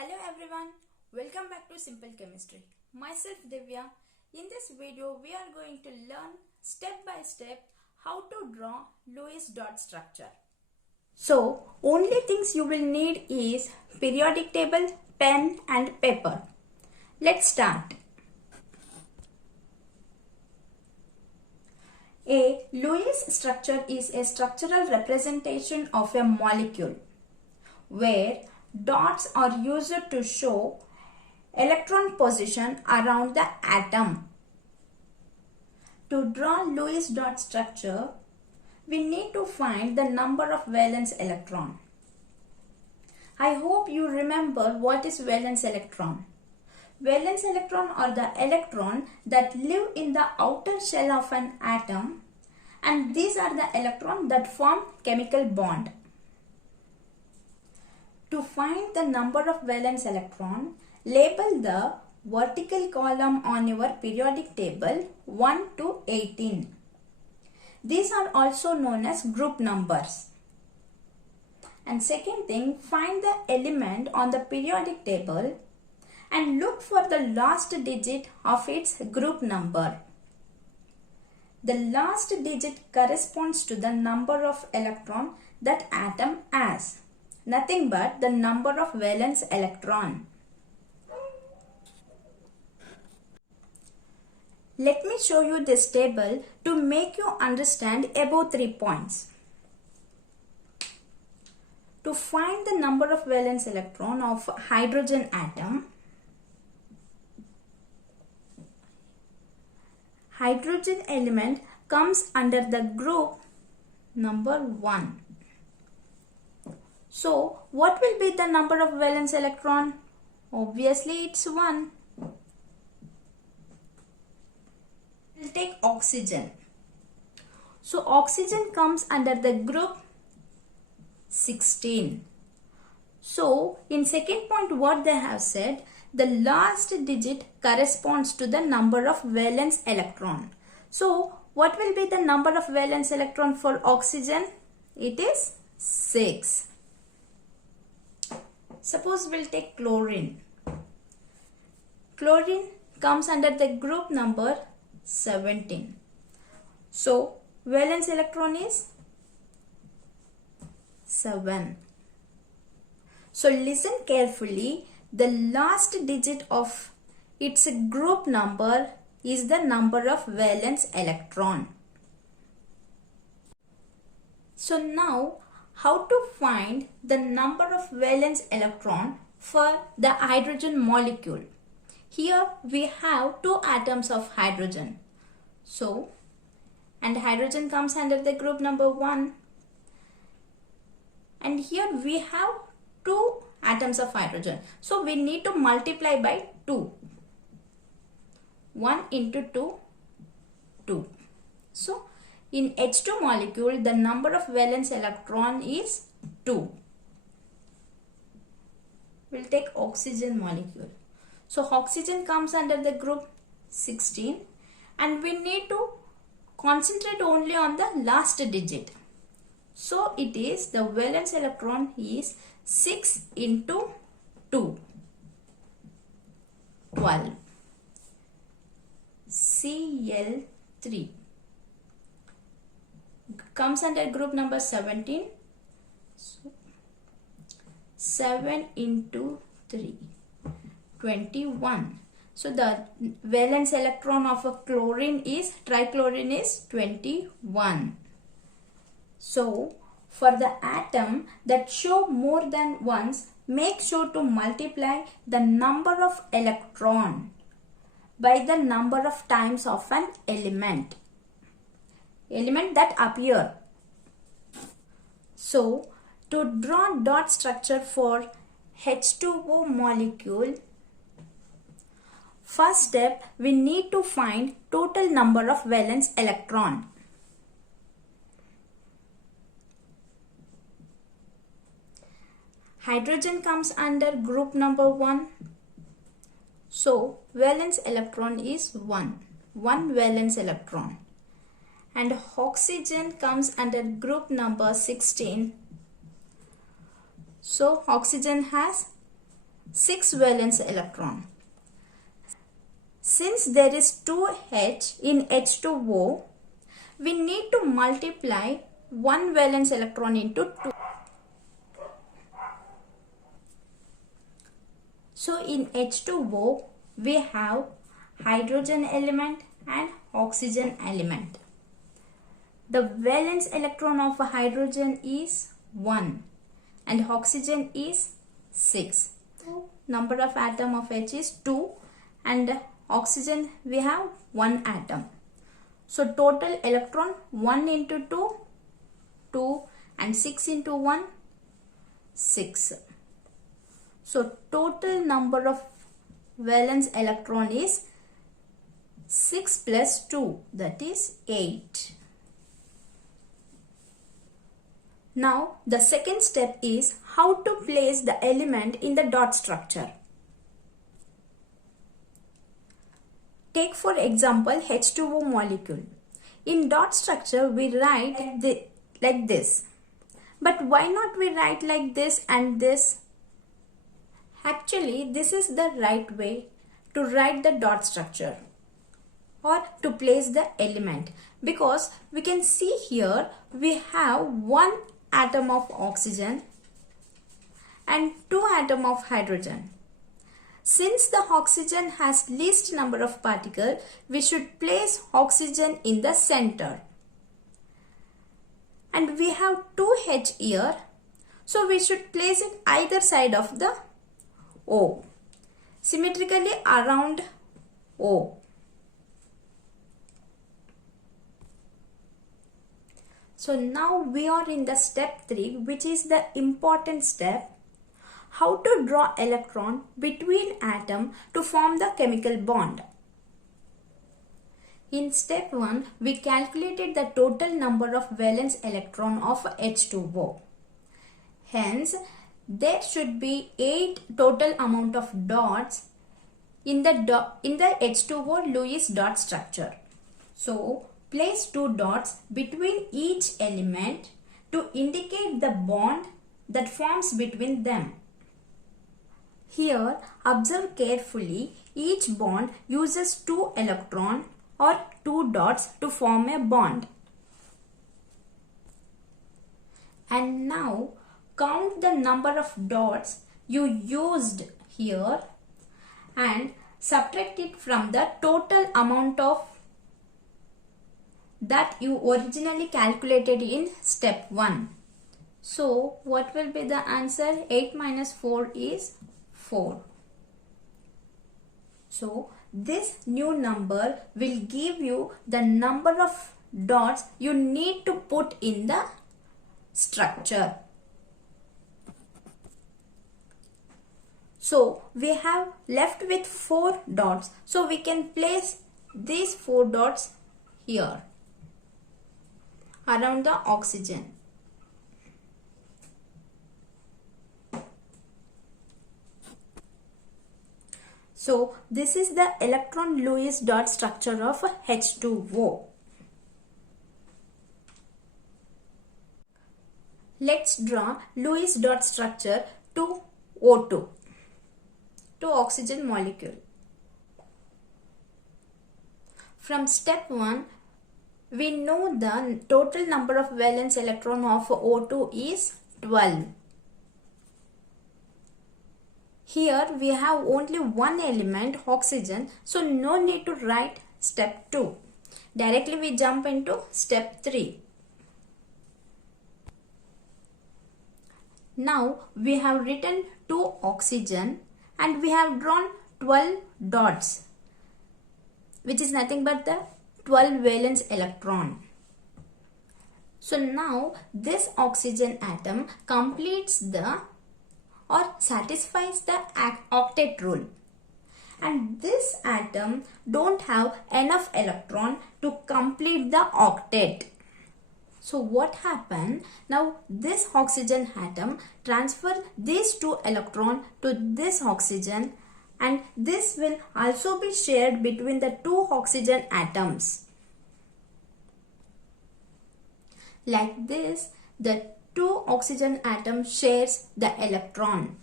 Hello everyone, welcome back to Simple Chemistry. Myself Divya. In this video we are going to learn step by step how to draw Lewis dot structure. So only things you will need is periodic table, pen and paper. Let's start. A Lewis structure is a structural representation of a molecule where dots are used to show electron position around the atom. To draw Lewis dot structure, we need to find the number of valence electron. I hope you remember what is valence electron. Valence electron are the electron that live in the outer shell of an atom, and these are the electrons that form chemical bond. To find the number of valence electron, label the vertical column on your periodic table 1 to 18. These are also known as group numbers. And second thing, find the element on the periodic table and look for the last digit of its group number. The last digit corresponds to the number of electron that atom has. Nothing but the number of valence electron. Let me show you this table to make you understand above 3 points. To find the number of valence electron of hydrogen atom, hydrogen element comes under the group number 1. So, what will be the number of valence electron? Obviously, it's 1. We'll take oxygen. So, oxygen comes under the group 16. So, in second point what they have said, the last digit corresponds to the number of valence electron. So, what will be the number of valence electron for oxygen? It is 6. Suppose we'll take chlorine. Chlorine comes under the group number 17. So, valence electron is 7. So, listen carefully. The last digit of its group number is the number of valence electron. So, now how to find the number of valence electron for the hydrogen molecule. Here we have 2 atoms of hydrogen. So, and hydrogen comes under the group number 1. And here we have 2 atoms of hydrogen. So, we need to multiply by 2. 1 into 2, 2. So, in H2 molecule, the number of valence electron is 2. We'll take oxygen molecule. So, oxygen comes under the group 16 and we need to concentrate only on the last digit. So, it is the valence electron is 6 into 2, 12. Cl3 comes under group number 17. So, 7 into 3, 21. So, the valence electron of a chlorine is, trichlorine is 21. So, for the atom that show more than once, make sure to multiply the number of electron by the number of times of an element that appear. So, to draw dot structure for H2O molecule, first step we need to find total number of valence electron. Hydrogen comes under group number 1. So, valence electron is 1. 1 valence electron. And oxygen comes under group number 16. So, oxygen has 6 valence electron. Since there is 2H in H2O, we need to multiply 1 valence electron into 2. So in H2O, we have hydrogen element and oxygen element. The valence electron of hydrogen is 1 and oxygen is 6. Number of atom of H is 2 and oxygen we have 1 atom. So total electron 1 into 2, 2 and 6 into 1, 6. So total number of valence electron is 6 plus 2, that is 8. Now the second step is how to place the element in the dot structure. Take for example H2O molecule. In dot structure we write like this. But why not we write like this and this? Actually this is the right way to write the dot structure or to place the element, because we can see here we have 1 atom of oxygen and 2 atom of hydrogen. Since the oxygen has least number of particles, we should place oxygen in the center. And we have 2H here, so we should place it either side of the O, symmetrically around O. So now we are in the step 3, which is the important step. How to draw electron between atom to form the chemical bond. In step 1, we calculated the total number of valence electron of H2O. Hence, there should be 8 total amount of dots in the H2O Lewis dot structure. So, place 2 dots between each element to indicate the bond that forms between them. Here, observe carefully, each bond uses 2 electrons or 2 dots to form a bond. And now, count the number of dots you used here and subtract it from the total amount of that you originally calculated in step 1. So, what will be the answer? 8 minus 4 is 4. So, this new number will give you the number of dots you need to put in the structure. So, we have left with 4 dots. So, we can place these 4 dots here around the oxygen. So, this is the electron Lewis dot structure of H2O. Let's draw Lewis dot structure to O2, to oxygen molecule. From step 1, we know the total number of valence electron of O2 is 12. Here we have only one element, oxygen, so no need to write step 2. Directly we jump into step 3. Now we have written 2 oxygen and we have drawn 12 dots, which is nothing but the 12 valence electron. So now this oxygen atom completes the or satisfies the octet rule, and this atom don't have enough electron to complete the octet. So what happened? Now this oxygen atom transfer these 2 electrons to this oxygen, and this will also be shared between the 2 oxygen atoms. Like this, the 2 oxygen atom shares the electron.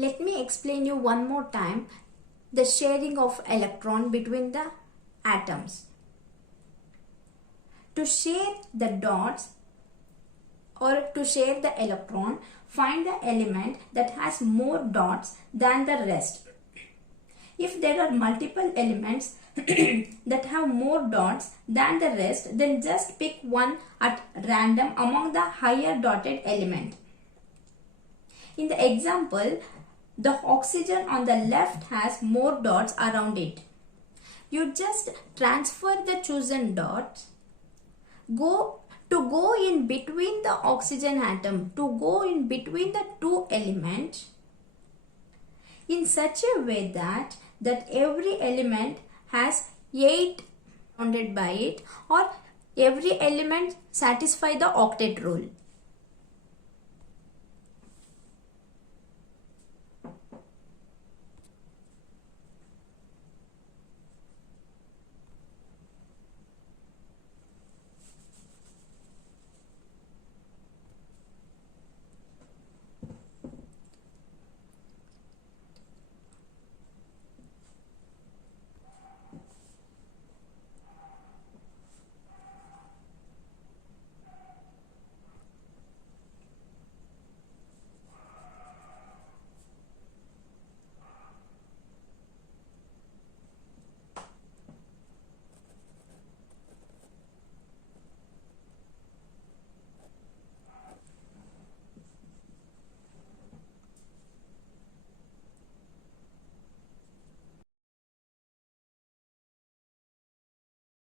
Let me explain you one more time the sharing of electron between the atoms. To share the dots or to share the electron, find the element that has more dots than the rest. If there are multiple elements that have more dots than the rest, then just pick one at random among the higher dotted element. In the example, the oxygen on the left has more dots around it. You just transfer the chosen dots, go in between the oxygen atom, to go in between the two elements in such a way that every element has 8 surrounded by it, or every element satisfy the octet rule.